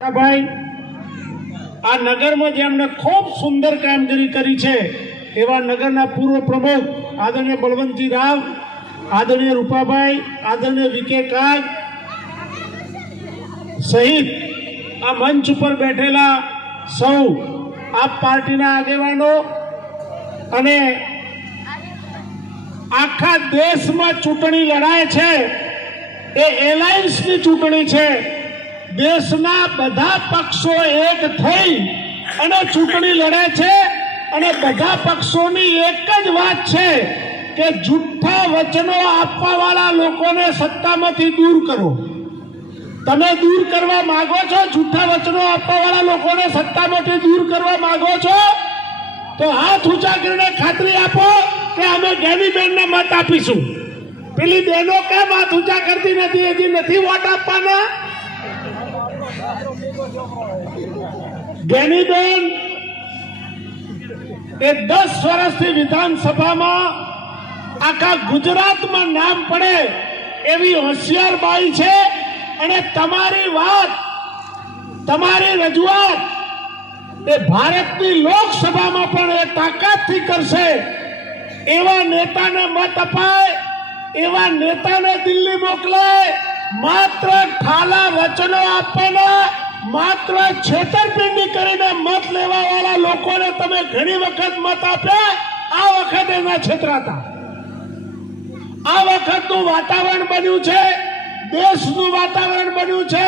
ભાઈ આ નગરમાં જેમણે ખૂબ સુંદર કામગીરી કરી છે એવા નગરના પૂર્વ પ્રમુખ આદરણીય બળવંતજી રાવ, આદરણીય રૂપાભાઈ, આદરણીય વિકે કાગ સહિત આ મંચ ઉપર બેઠેલા સૌ આપ પાર્ટીના આગેવાનો અને આખા દેશમાં ચૂંટણી લડાય છે એ એલાયન્સની ચૂંટણી છે। દેશના બધા પક્ષો એક થઈ અને ચૂંટણી લડે છે અને બધા પક્ષોની એક જ વાત છે કે જૂઠા વચનો આપવાવાળા લોકોને સત્તામાંથી દૂર કરો। તમે દૂર કરવા માંગો છો? જૂઠા વચનો આપવાવાળા લોકોને સત્તામાંથી દૂર કરવા માંગો છો? તો હાથ ઊંચા કરીને ખાતરી આપો કે અમે જ્ઞાનીબેનને મત આપીશું। પેલી બહેનો કેમ હાથ ઊંચા કરતી નથી? હજી નથી વોટ આપવાના? જ્ઞાનીબેન એ 10 વર્ષથી વિધાનસભામાં આખા ગુજરાતમાં નામ પડે એવી હોશિયાર બાઈ છે અને તમારી વાત, તમારી રજૂઆત એ ભારતની લોકસભામાં પણ એ તાકાતથી કરશે। એવા નેતાને મત અપાય, એવા નેતાને દિલ્હી મોકલાય। માત્ર ઠાલા વચનો આપવાના, માત્ર છેતરપિંડી કરીને મત લેવા વાળા લોકોને તમે ઘણી વખત મત આપ્યા। આ વખતે એના છેતરાતા। આ વખતનું વાતાવરણ બન્યું છે, દેશનું વાતાવરણ બન્યું છે,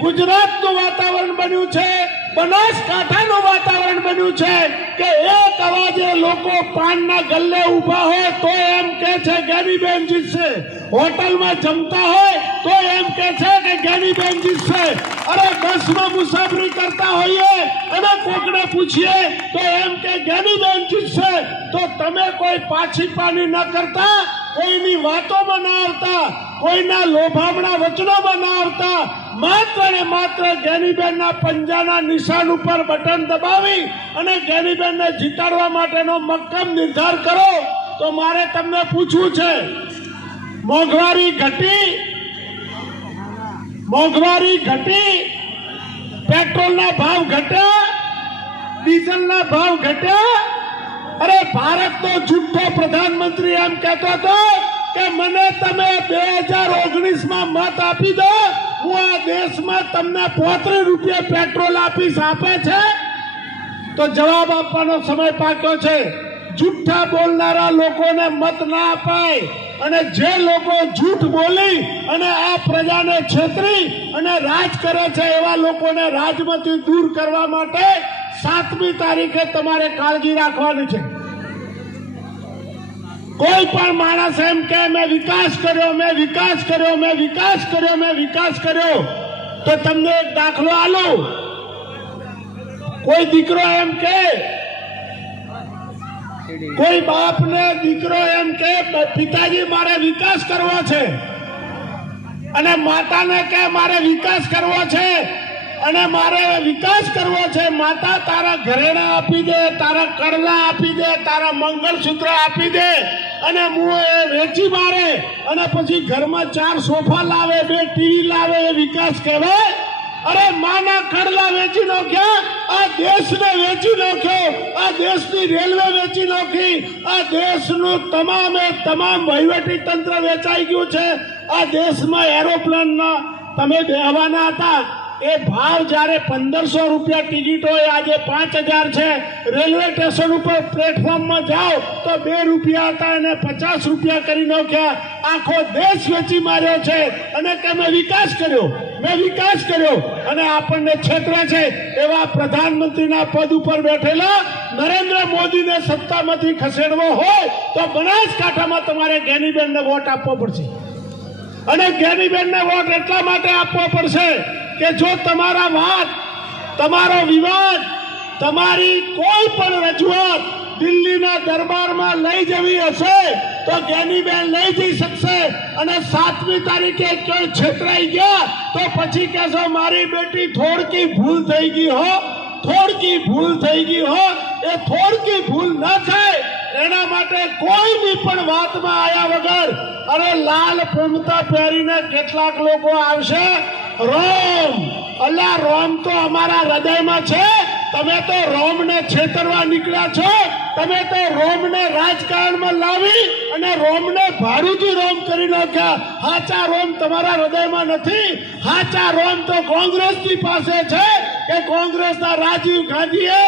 ગુજરાતનું વાતાવરણ બન્યું છે, બનાસકાંઠાનું વાતાવરણ બન્યું છે કે એક અવાજે લોકો પાનના ગલ્લે ઉભા હોય તો એમ કે છે જ્ઞાનીબેન જીતશે, હોટલમાં જમતા હોય તો એમ કે છે કે જ્ઞાનીબેન જીતશે। અરે બસમાં મુસાફરી કરતા હોઈએ અને કોકને પૂછીએ તો એમ કે જ્ઞાનીબેન જીતશે। તો તમે કોઈ પાછી પાની ન કરતા, કોઈની વાતોમાં ના આવતા, કોઈના લોભામણા વચનોમાં ના આવતા, માત્ર ને માત્ર જ્ઞાનીબેનના પંજાના નિશાન ઉપર બટન દબાવી અને જ્ઞાનીબેનને જીતાડવા માટેનો મક્કમ નિર્ધાર કરો। તો મારે તમને પૂછવું છે, મોંઘવારી ઘટી? મોંઘવારી ઘટી? પેટ્રોલના ભાવ ઘટ્યા? ડીઝલના ભાવ ઘટ્યા? અરે ભારતનો જૂઠો પ્રધાનમંત્રી એમ કહેતો હતો કે મને તમે 2019માં મત આપી દો, હું આ દેશમાં તમને 35 રૂપિયા પેટ્રોલ આપીશ। આપે છે? તો જવાબ આપવાનો સમય પાક્યો છે। જૂઠા બોલનારા લોકોને મત ના અપાય અને જે લોકો જૂઠ બોલી અને આ પ્રજાને છેતરી અને રાજ કરે છે એવા લોકોને રાજમાંથી દૂર કરવા માટે 7મી તારીખે તમારે કાળજી રાખવાની છે। કોઈ પણ માણસ એમ કે મેં વિકાસ કર્યો, મેં વિકાસ કર્યો, મેં વિકાસ કર્યો, મેં વિકાસ કર્યો, તો તમને એક દાખલો આલું। કોઈ દીકરો એમ કે, કોઈ બાપને દીકરો એમ કે પિતાજી મારે વિકાસ કરવો છે, અને માતાને કે મારે વિકાસ કરવો છે, અને મારે વિકાસ કરવો છે। માતા તારા ઘરેણા આપી દે, તારા કરલા આપી દે, તારા મંગળસૂત્ર આપી દે અને હું એ વેચી મારે અને પછી ઘરમાં 4 સોફા લાવે, 2 ટીવી લાવે, એ વિકાસ કહેવાય? અરે માના કરલા વેચી નાખ્યા, આ દેશને વેચી નાખ્યો, આ દેશની રેલવે વેચી નાખી, આ દેશનું તમામ વહીવટી તંત્ર વેચાઈ ગયું છે। આ દેશમાં એરોપ્લેનના તમે બેહવાના હતા, એ ભાવ જ્યારે 1500 રૂપિયા ટિકિટ હોય આજે 5000 છે। રેલવે સ્ટેશન ઉપર પ્લેટફોર્મમાં જાઓ તો 2 રૂપિયા હતા એને 50 રૂપિયા કરી નાખ્યા। આખો દેશ વેચી માર્યો છે અને કે મેં વિકાસ કર્યો, મેં વિકાસ કર્યો, અને આપણને છેતરે છે। એવા પ્રધાનમંત્રીના પદ ઉપર બેઠેલા નરેન્દ્ર મોદીને સત્તામાંથી ખસેડવો હોય તો બનાસકાંઠામાં તમારે જ્ઞાનીબેનને વોટ આપવો પડશે। અને જ્ઞાનીબેનને વોટ એટલા માટે આપવો પડશે કે જો તમારા વાત, તમારો વિવાદ, તમારી કોઈ પણ રજૂઆત દિલ્હીના દરબારમાં લઈ જવી હશે તો જ્ઞાનીબેન લઈ જઈ શકશે। અને 7મી તારીખે કોઈ છેતરાઈ ગયા તો પછી કહેશો મારી બેટી થોડકી ભૂલ થઈ ગઈ હો, થોડકી ભૂલ થઈ ગઈ હો। એ થોડકી ભૂલ ન થાય એના માટે કોઈની પણ વાતમાં આવ્યા વગર અરે લાલ પૂમતા પહેરીને કેટલાક લોકો આવશે, રોમ અલ્યા રોમ તો અમારા હૃદયમાં છે. તમે તો રોમને છેતરવા નીકળ્યા છો. તમે તો રોમને રાજકારણમાં લાવી અને રોમને ભાડુથી રોમ કરી નાખ્યા. હાચા રોમ તમારા હૃદયમાં નથી. હાચા રોમ તો કોંગ્રેસની પાસે છે કે કોંગ્રેસના રાજીવ ગાંધીએ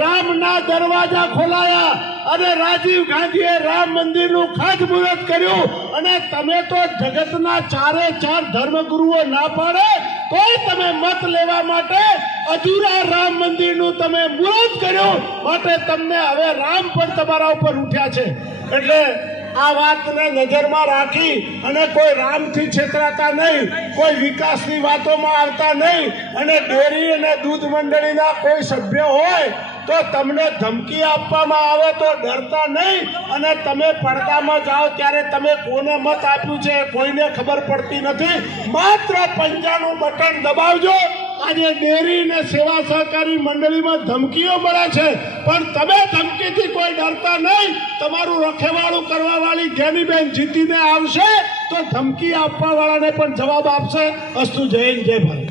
રામના દરવાજા ખોલાયા અને રાજીવ ગાંધીએ રામ મંદિરનું ખાતમુહૂર્ત કર્યું. અને તમે તો જગતના ચારે ચાર ધર્મગુરુઓ ના પાડે તોય તમે મત લેવા માટે અધૂરા રામ મંદિરનું તમે મુહૂર્ત કર્યું. માટે તમને હવે રામ પણ તમારા ઉપર ઉઠ્યા છે. એટલે આ વાતને નજરમાં રાખી અને કોઈ રામથી છેતરાતા નહીં, કોઈ વિકાસની વાતોમાં આવતા નહીં. અને ડેરી અને દૂધ મંડળીના કોઈ સભ્ય હોય તો તમને ધમકી આપવામાં આવે તો ડરતા નહીં. અને તમે પડદામાં જાઓ ત્યારે તમે કોને મત આપ્યું છે કોઈને ખબર પડતી નથી. માત્ર પંજાનું બટન દબાવજો. આજે ડેરી ને સેવા સહકારી મંડળીમાં ધમકીઓ મળે છે પણ તમે ધમકીથી કોઈ ડરતા નહીં. તમારું રખેવાળું કરવા વાળી જ્ઞાનીબેન જીતીને આવશે તો ધમકી આપવા વાળાને પણ જવાબ આપશે. અસ્તુ જય હિન્દ, જય ભારત.